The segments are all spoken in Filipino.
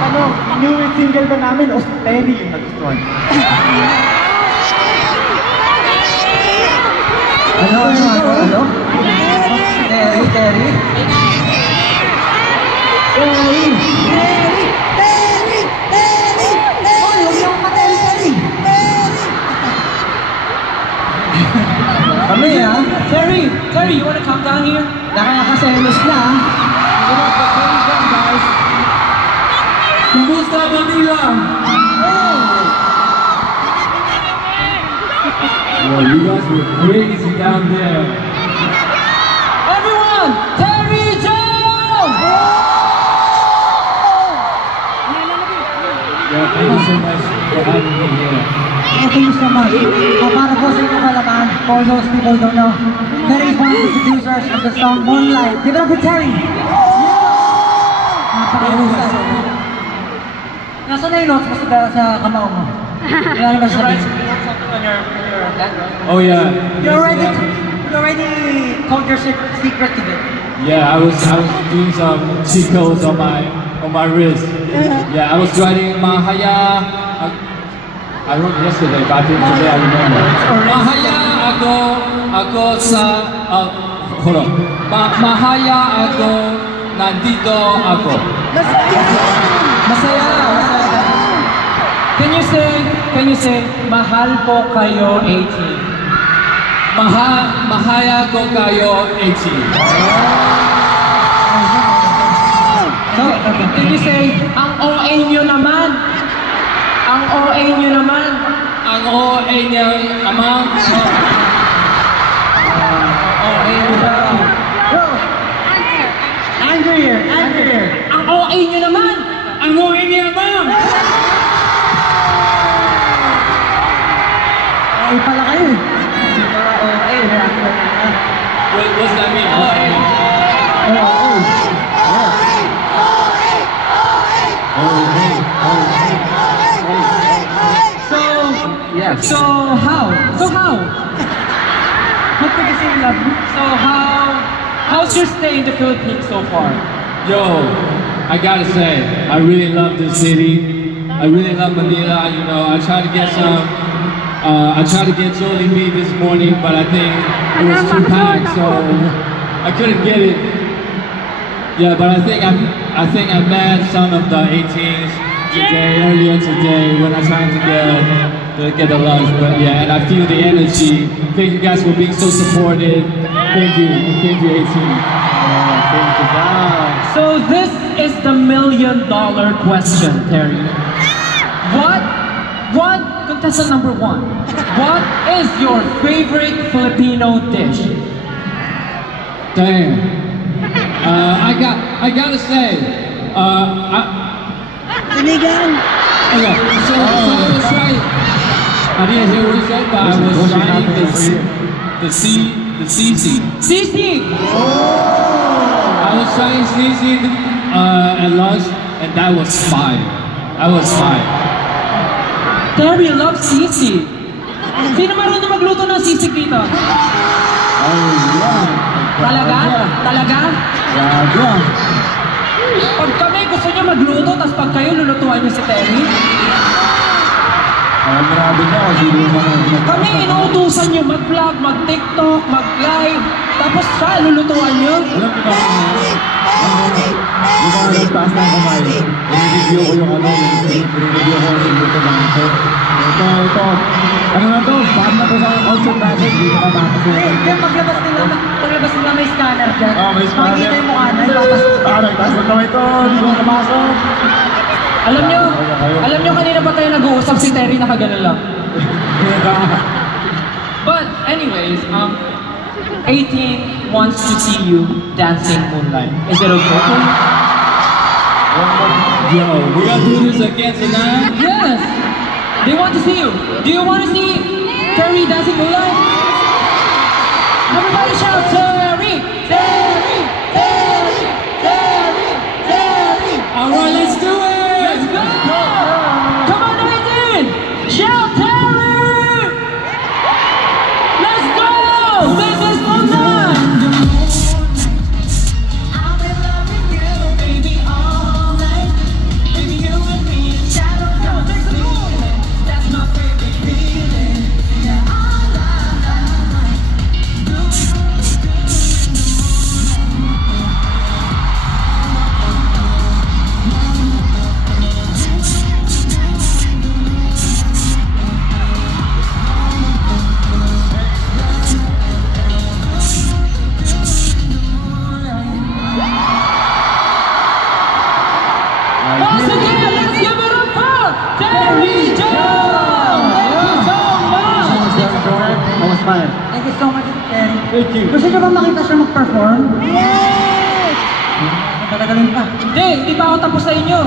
Tanong, newest single ba namin o Terry yung nagustuhan? Ano? Terry? Terry! Huwag niyo ka-Terry! Kami Terry, you wanna come down here? nakakaselos na. Kumusta Manila? Well, you guys were crazy down there. Everyone, Terry Jones! Yeah, thank you so much for having me here. Thank you so much. Para po sa inyong kalaman, for those people who don't know, Terry is one of the producers of the song Moonlight. Give it up for Terry! Napaka-usay. Nasaan na yung notes mo sa kamao mo? Wala naman sabihin. Oh yeah. You already told your secret to them. Yeah, I was doing some cheat codes on my wrist. Yeah, I was writing Mahaya. I wrote it yesterday, but I think today I remember. Mahaya ako sa hold on. Mahaya ako nandito ako. Masaya. Can you say mahal ko kayo 18? Mahaya ko kayo 18. So, Can you say ang OA nyo naman? Ang OA nyo naman? Ang OA nyo naman? OA nyo naman? Andrew here. Ang OA nyo naman? Ang OA nyo naman? Ay pala kayo. What's that mean? So how? What could you say you love me? So how's your stay in the Philippines so far? Yo, I gotta say, I really love this city. I really love Manila. You know, I tried to get Jollibee this morning, but I think it was too packed, so I couldn't get it. Yeah, but I think I met some of the 18s earlier today when I tried to get the lunch. But yeah, and I feel the energy. Thank you guys for being so supportive. Thank you 18. Thank you guys. So this is the $1 million question, Terry. What contestant number 1? What is your favorite Filipino dish? Damn. I gotta say, Sinigang! okay, so I was trying. I didn't hear what you said, but I was trying the CC. CC! I was trying CC at lunch, and that was fire. Terry loves sisig. Sino marunong magluto ng sisig dito? Talaga? Pag kami gusto niyo magluto, tapos pag kayo lulutuan niyo si Terry? Grabe na, Kami inuutusan niyo mag-vlog, mag-TikTok, mag-live, tapos siya lulutuan niyo? Taas na kamay. I-review ko yung i-review ko yung luto ng ito. Ito. Ano na to? Bakit na to sa concert natin? Hindi na matapos yun. Hindi, paglabas nila may scanner dyan. May scanner. Makikita yung mukha na, ipapas. Taas na kamay to. Hindi ko kapasok. Alam niyo kanina pa tayo nag-uusap si Terry nakaganon lang. But anyways, 18 wants to see you dancing Moonlight. Is it okay? Yo, we gotta do this again tonight? Yes! They want to see you. Do you want to see Terry dancing Moonlight? Everybody shout, Terry! Terry! Terry! Terry! Terry! Alright, let's do it! Let's go! Come on, 19! Shout, Terry! Let's go! This is Moonlight! I've been loving you, baby, all night. Baby, you Kapal. Thank you so much, Terry. Thank you. Gusto niyo ba makita siya mag-perform? Yes! Tatagaling pa. Hindi pa ako tapos sa inyo.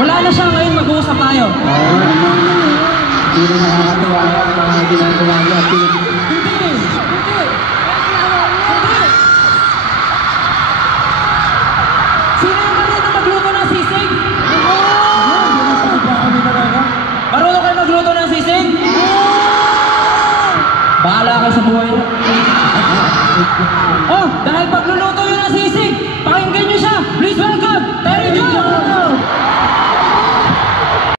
Wala na siya ngayon, mag-uusap tayo. Hindi na nakakatuwa ang mga ginagawa niya. Hindi. Sino yung marunong magluto ng sisig? Marunong kayo magluto ng sisig? Bahala kayo sa buhay niyo. Oh, dahil pa